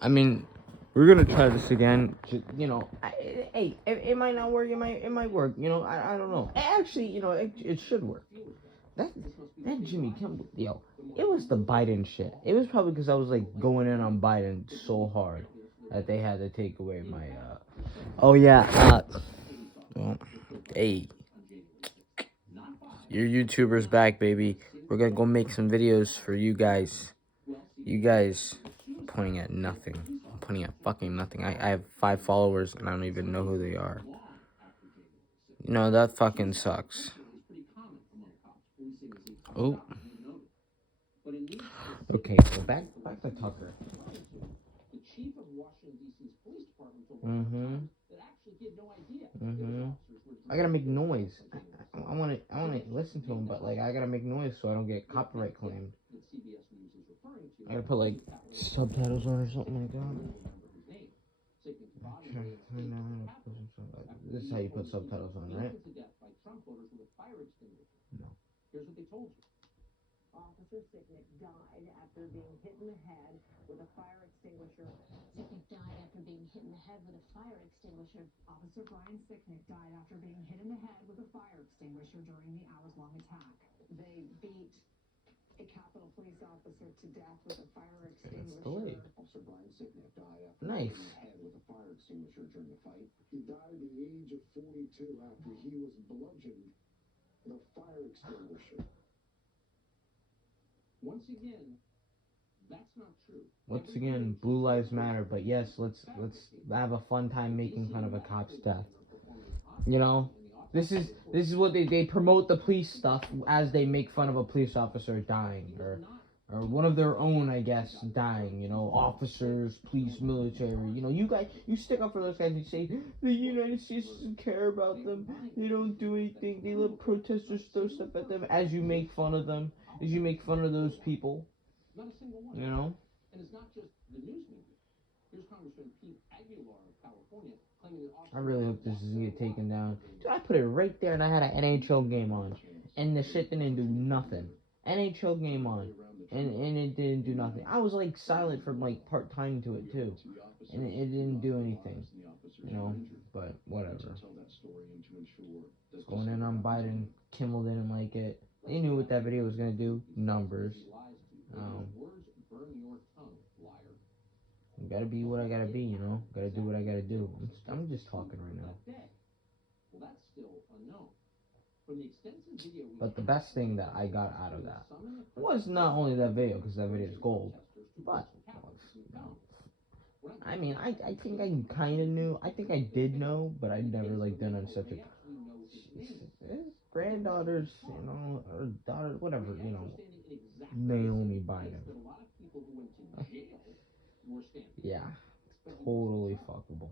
I mean, we're gonna try this again. Hey, it might not work. It might work. I don't know. Actually, it should work. That that Jimmy Kimmel, yo, it was the Biden shit. It was probably because I was like going in on Biden so hard that they had to take away my. Oh yeah. Well, hey, your YouTuber's back, baby. We're gonna go make some videos for you guys. You guys pointing at nothing. I'm pointing at fucking nothing. I have 5 followers and I don't even know who they are. That fucking sucks. Oh. Okay, so back to Tucker. Mm-hmm. Mm-hmm. I gotta make noise. I wanna listen to him, but like I gotta make noise so I don't get copyright claimed. I gotta put like subtitles on or something like that. This is how you put subtitles on, right? No. Officer Sicknick died after being hit in the head with a fire extinguisher. Sicknick died after being hit in the head with a fire extinguisher. Officer Brian Sicknick died after being hit in the head with a fire extinguisher during the hours-long attack. They beat a Capitol police officer to death with a fire extinguisher. Officer Brian Sicknick died after being hit in the head with a fire extinguisher during the fight. He died at the age of 42 after he was bludgeoned with a fire extinguisher. Once again, that's not true. Once again, Blue Lives Matter, but yes, let's have a fun time making fun of a cop's death. This is what they promote the police stuff as they make fun of a police officer dying or one of their own, I guess, dying. Officers, police, military. You stick up for those guys and say the United States doesn't care about them. They don't do anything. They let protesters throw stuff at them as you make fun of them, as you make fun of those people. And it's not just the news media. Here's Congressman Pete Aguilar of California claiming that I really hope this doesn't get taken down. Dude, I put it right there and I had an NHL game on. And the shit didn't do nothing. NHL game on. And it didn't do nothing. I was like silent for like part time to it too. And it didn't do anything. But whatever. Going in on Biden. Kimmel didn't like it. They knew what that video was gonna do. Numbers. Gotta be what I gotta be, Gotta do what I gotta do. I'm just talking right now. But the best thing that I got out of that was not only that video, because that video is gold, but I mean, I think I kind of knew. I think I did know, but I never like done on such a his granddaughters, or daughter, whatever, Naomi Biden. Yeah, totally fuckable.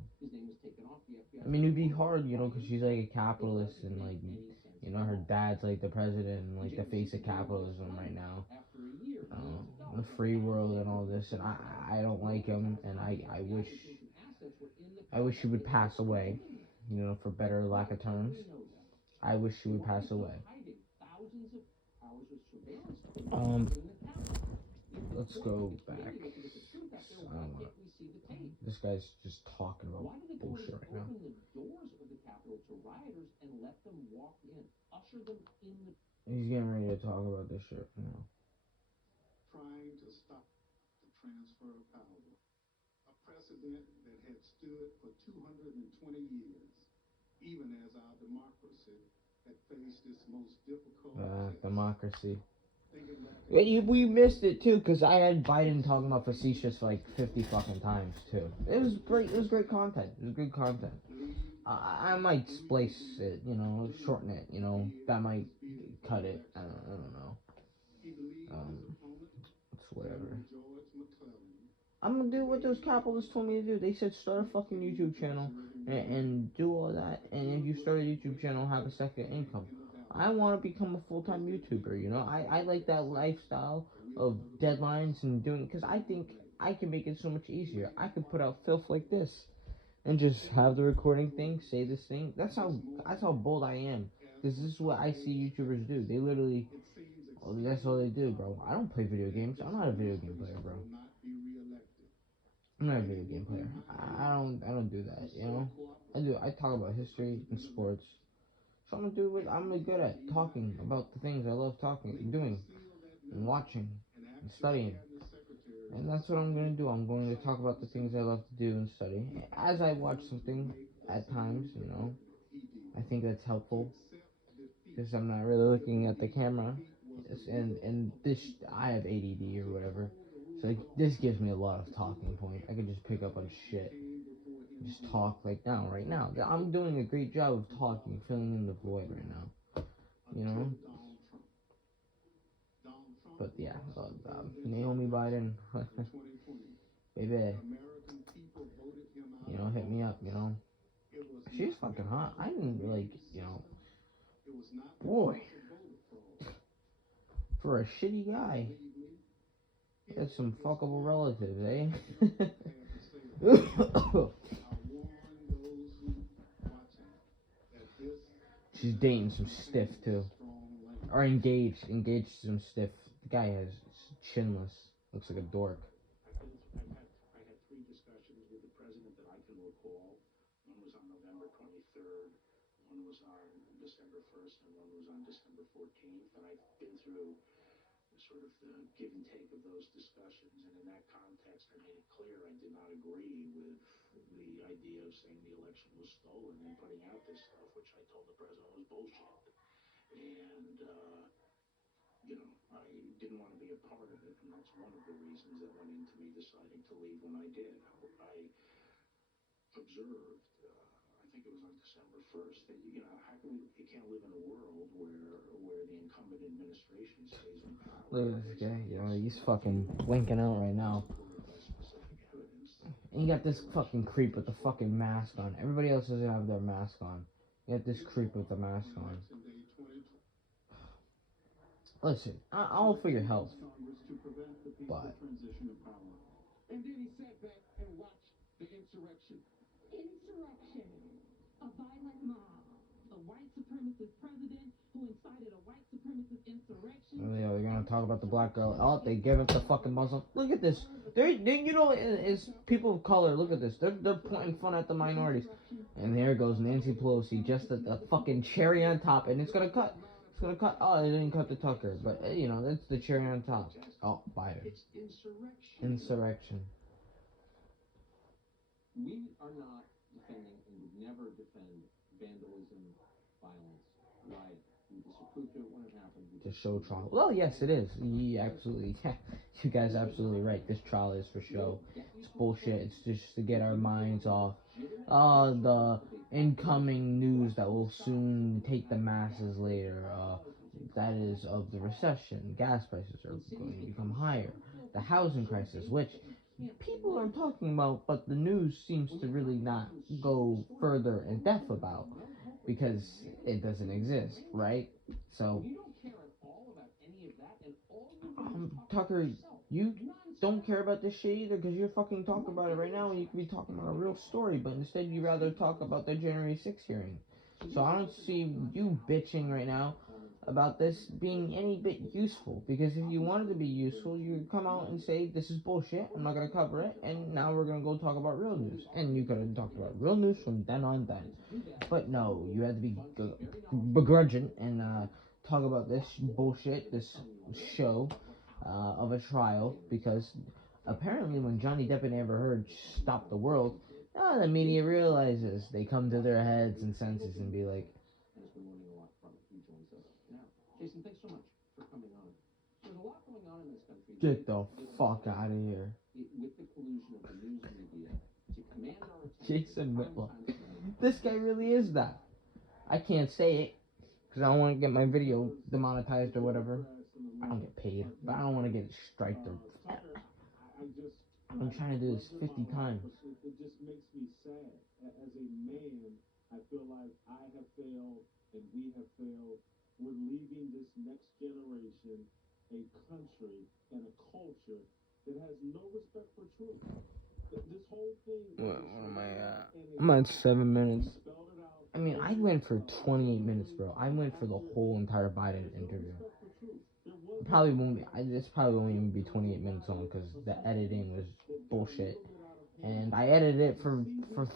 I mean, it'd be hard, because she's like a capitalist and like, her dad's like the president and like the face of capitalism right now. The free world and all this, and I don't like him, and I wish he would pass away, for better lack of terms. I wish he would pass away. Um, let's go back. I don't want to. This guy's just talking about bullshit right now. He's getting ready to talk about this shit now. Trying to stop the transfer of power. A precedent that had stood for 220 years, even as our democracy had faced its most difficult democracy. We missed it too, because I had Biden talking about facetious for like 50 fucking times too. It was great. It was great content. It was good content. I might splice it, shorten it, that might cut it. I don't know. It's whatever. I'm gonna do what those capitalists told me to do. They said start a fucking YouTube channel and do all that. And if you start a YouTube channel, have a second income. I want to become a full-time YouTuber. I like that lifestyle of deadlines and doing, because I think I can make it so much easier. I could put out filth like this and just have the recording thing, say this thing. That's how bold I am. Because this is what I see YouTubers do. They literally, that's all they do, bro. I don't play video games. I'm not a video game player, bro. I'm I'm not a video game player. I don't do that, you know? I talk about history and sports. So I'm really good at talking about the things I love talking and doing and watching and studying. And that's what I'm going to do. I'm going to talk about the things I love to do and study. As I watch something at times, you know, I think that's helpful because I'm not really looking at the camera. And this, I have ADD or whatever. So like, this gives me a lot of talking point. I can just pick up on shit. Just talk like now, right now. I'm doing a great job of talking, filling in the void right now. You know? But yeah, Naomi Biden, baby, you know, hit me up, you know. She's fucking hot. I didn't like, you know, boy, for a shitty guy, that's some fuckable relatives, eh? She's dating some stiff too, or engaged to some stiff. The guy has chinless, looks like a dork. Look at this guy, you know, he's fucking blinking out right now. And you got this fucking creep with the fucking mask on. Everybody else doesn't have their mask on. You got this creep with the mask on. Listen, I'm all for your health, but oh, yeah, they're gonna talk about the black girl. Oh, they give it to fucking Muslim. Look at this. You know, it's people of color. Look at this. They're pointing fun at the minorities. And there goes Nancy Pelosi, just the fucking cherry on top, and it's gonna cut. It's gonna cut. Oh, it didn't cut the Tucker, but you know, that's the cherry on top. Oh, Biden. Insurrection. To show trial. Well, yes, it is. Yeah, absolutely. Yeah, you guys are absolutely right. This trial is for show. It's bullshit. It's just to get our minds off the incoming news that will soon take the masses later. That is of the recession. Gas prices are going to become higher. The housing crisis, which people are talking about, but the news seems to really not go further in depth about because it doesn't exist, right? So Tucker, you don't care about this shit either because you're fucking talking about it right now and you could be talking about a real story, but instead you rather talk about the January 6th hearing. So I don't see you bitching right now about this being any bit useful, because if you wanted to be useful, you would come out and say, this is bullshit, I'm not going to cover it, and now we're going to go talk about real news. And you could have talked about real news from then on then. But no, you had to be begrudging and talk about this bullshit, this show of a trial, because apparently when Johnny Depp and Amber Heard stopped the world, the media realizes, they come to their heads and senses and be like, get the fuck out of here. Jason Whitlock. This guy really is that. I can't say it because I don't want to get my video demonetized or whatever. I don't get paid, but I don't want to get striked or. I'm trying to do this 50 times. What am I at? I'm at 7 minutes. I mean, I went for 28 minutes, bro. I went for the whole entire Biden interview. Probably won't be. This probably won't even be 28 minutes long because the editing was bullshit. and I edited it for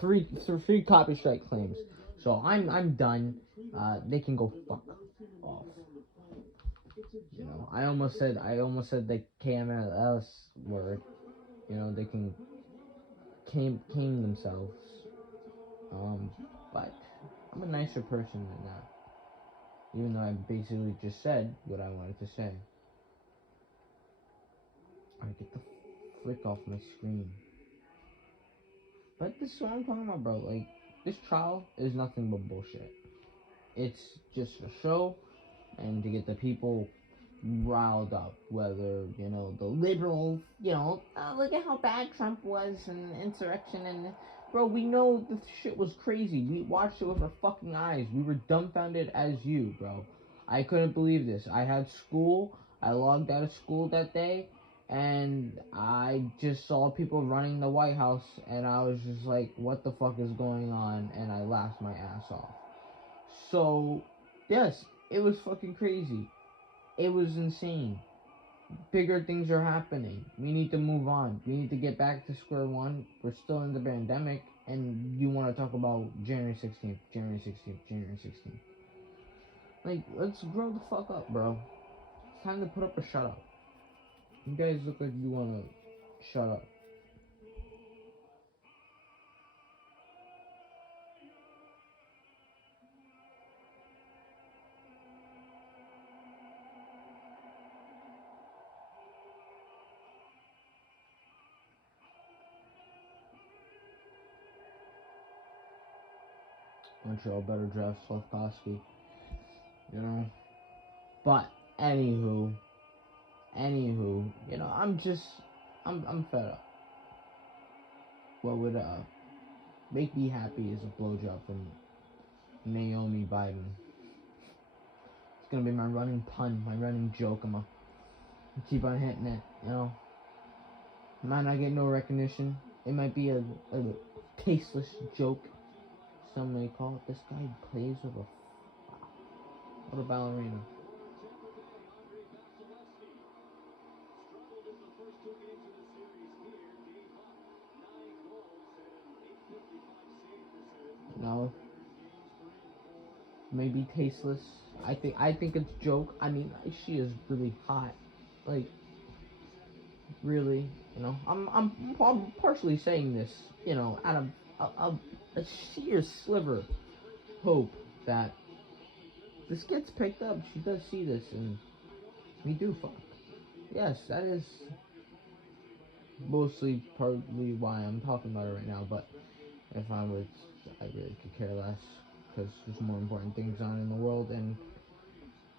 three copy strike claims. So I'm done. They can go fuck off. I almost said the KMLS word. They can cane themselves. But I'm a nicer person than that. Even though I basically just said what I wanted to say. Alright, get the frick off my screen. But this is what I'm talking about, bro. Like, this trial is nothing but bullshit. It's just a show, and to get the people riled up. Whether, the liberals, look at how bad Trump was and insurrection. And, bro, we know the shit was crazy. We watched it with our fucking eyes. We were dumbfounded as you, bro. I couldn't believe this. I had school. I logged out of school that day. And I just saw people running the White House, and I was just like, what the fuck is going on? And I laughed my ass off. So, yes, it was fucking crazy. It was insane. Bigger things are happening. We need to move on. We need to get back to square one. We're still in the pandemic, and you want to talk about January 16th, January 16th, January 16th. Like, let's grow the fuck up, bro. It's time to put up or shut up. You guys look like you want to shut up. Montreal better draft Slavkovsky. But, anywho, I'm fed up. What would make me happy is a blowjob from Naomi Biden. It's gonna be my running pun, my running joke. I'm gonna keep on hitting it. Might not get no recognition. It might be a tasteless joke. Some may call it. This guy plays with what a ballerina. No, maybe tasteless. I think it's joke. I mean, she is really hot. Like, really, I'm partially saying this, out of a sheer sliver hope that this gets picked up. She does see this, and we do fuck. Yes, that is mostly partly why I'm talking about it right now. But if I really could care less, because there's more important things on in the world. And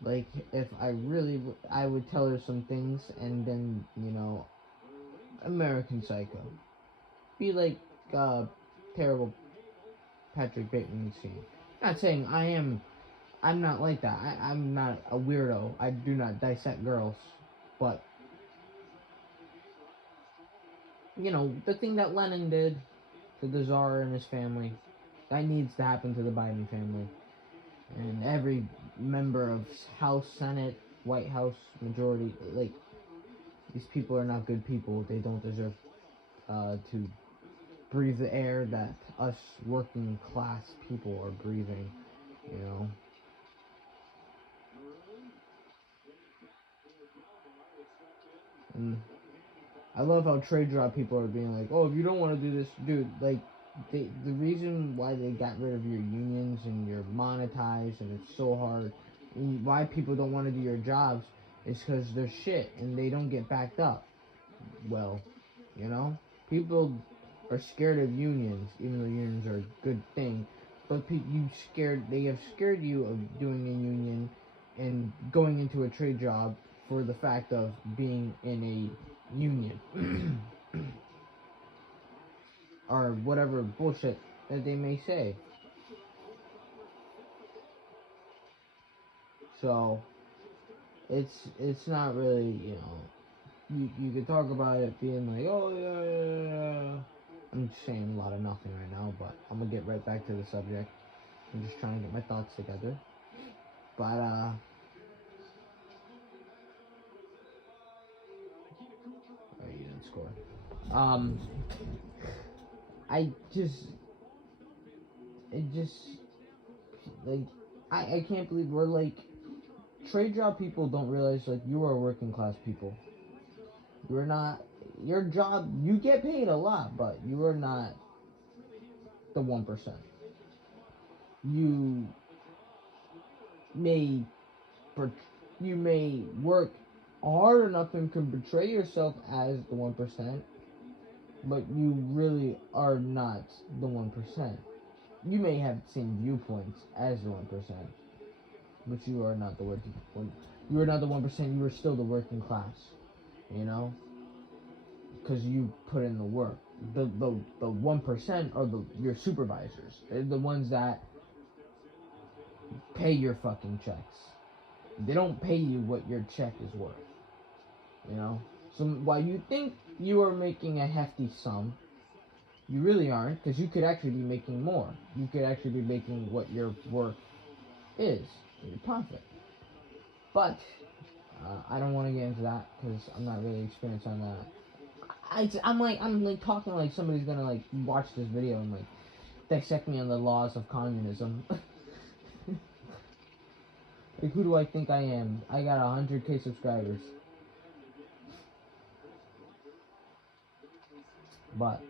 like, if I would tell her some things, and then American Psycho, be like terrible Patrick Bateman scene. Not saying I'm not like that. I'm not a weirdo. I do not dissect girls. But, the thing that Lenin did to the Tsar and his family, that needs to happen to the Biden family. And every member of House, Senate, White House, majority, like, these people are not good people. They don't deserve to breathe the air that us working class people are breathing, And I love how trade job people are being like, oh, if you don't want to do this, dude, like, the reason why they got rid of your unions and you're monetized and it's so hard, and why people don't want to do your jobs is because they're shit and they don't get backed up. Well, people are scared of unions, even though unions are a good thing. But they have scared you of doing a union and going into a trade job for the fact of being in a union. Or whatever bullshit that they may say. So, it's not really, you could talk about it being like, oh, yeah. I'm just saying a lot of nothing right now, but I'm gonna get right back to the subject. I'm just trying to get my thoughts together. But, oh, you didn't score. I just, it just, like, I can't believe we're like, trade job people don't realize, like, you are working class people. You're not, your job, you get paid a lot, but you are not the 1%. You may, you may work hard enough and can portray yourself as the 1%, but you really are not the 1%. You may have the same viewpoints as the 1%, but you are not the working. You are not the 1%. You are still the working class. You know, because you put in the work. The 1% are your supervisors. They're the ones that pay your fucking checks. They don't pay you what your check is worth. You know, so while you think you are making a hefty sum, you really aren't, because you could actually be making more. You could actually be making what your work is, your profit. But I don't want to get into that because I'm not really experienced on that. I'm like talking like somebody's gonna like watch this video and like dissect me on the laws of communism. Like, who do I think I am? I got 100K subscribers. But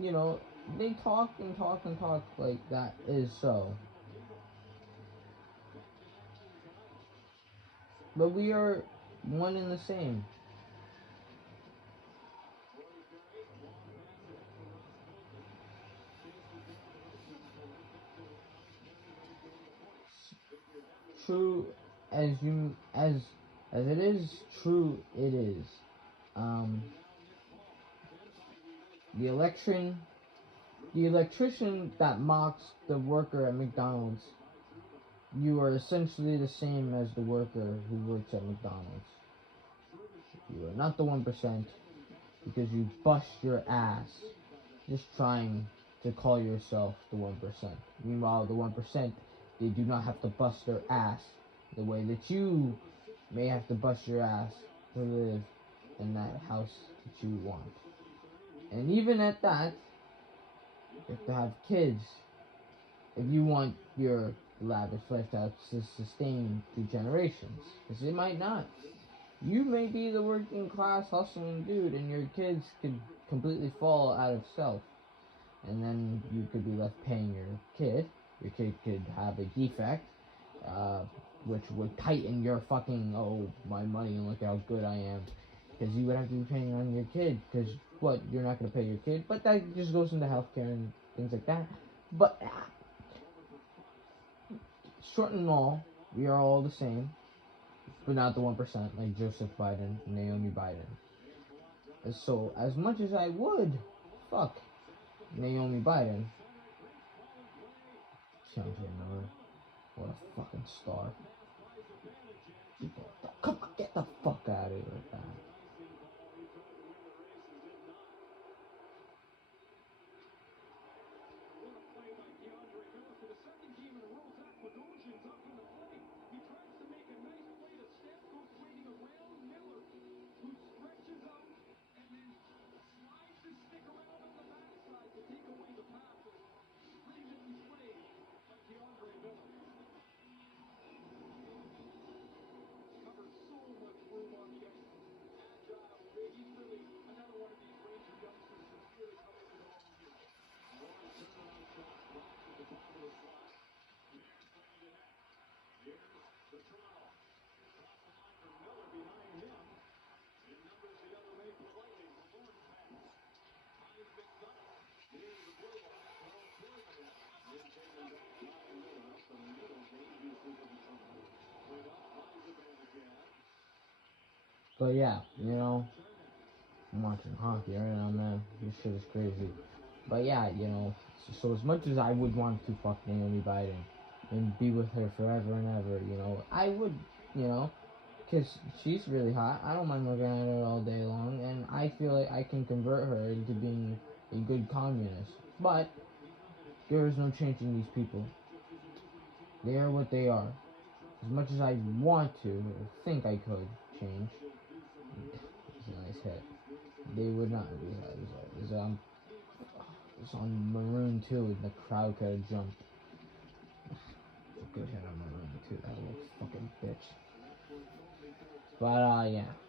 you know, they talk and talk and talk like that is so. But we are one and the same. True as it is, true it is. Um, the electrician that mocks the worker at McDonald's, you are essentially the same as the worker who works at McDonald's. You are not the 1% because you bust your ass just trying to call yourself the 1%. Meanwhile, the 1%, they do not have to bust their ass the way that you may have to bust your ass to live in that house that you want. And even at that, you have to have kids if you want your lavish lifestyle to sustain through generations. Because it might not. You may be the working class hustling dude and your kids could completely fall out of self. And then you could be left paying your kid. Your kid could have a defect, which would tighten your fucking, oh, my money and look how good I am. Because you would have to be paying on your kid. Because, what, you're not going to pay your kid? But that just goes into healthcare and things like that. But, short and all, we are all the same. But not the 1%, like Joseph Biden and Naomi Biden. So, as much as I would, fuck Naomi Biden, Keandre Miller, what a fucking star. Come on, get the fuck out of here with that. But yeah, you know, I'm watching hockey right now, man. This shit is crazy. But yeah, you know, so as much as I would want to fuck Naomi Biden and be with her forever and ever, you know, I would, you know, because she's really hot. I don't mind looking at her all day long, and I feel like I can convert her into being a good communist. But there is no changing these people. They are what they are. As much as I want to, or think I could change, it's a nice hit. They would not be. was on Maroon too, and the crowd could have jumped. Good hit on Maroon too, that little fucking bitch. But yeah.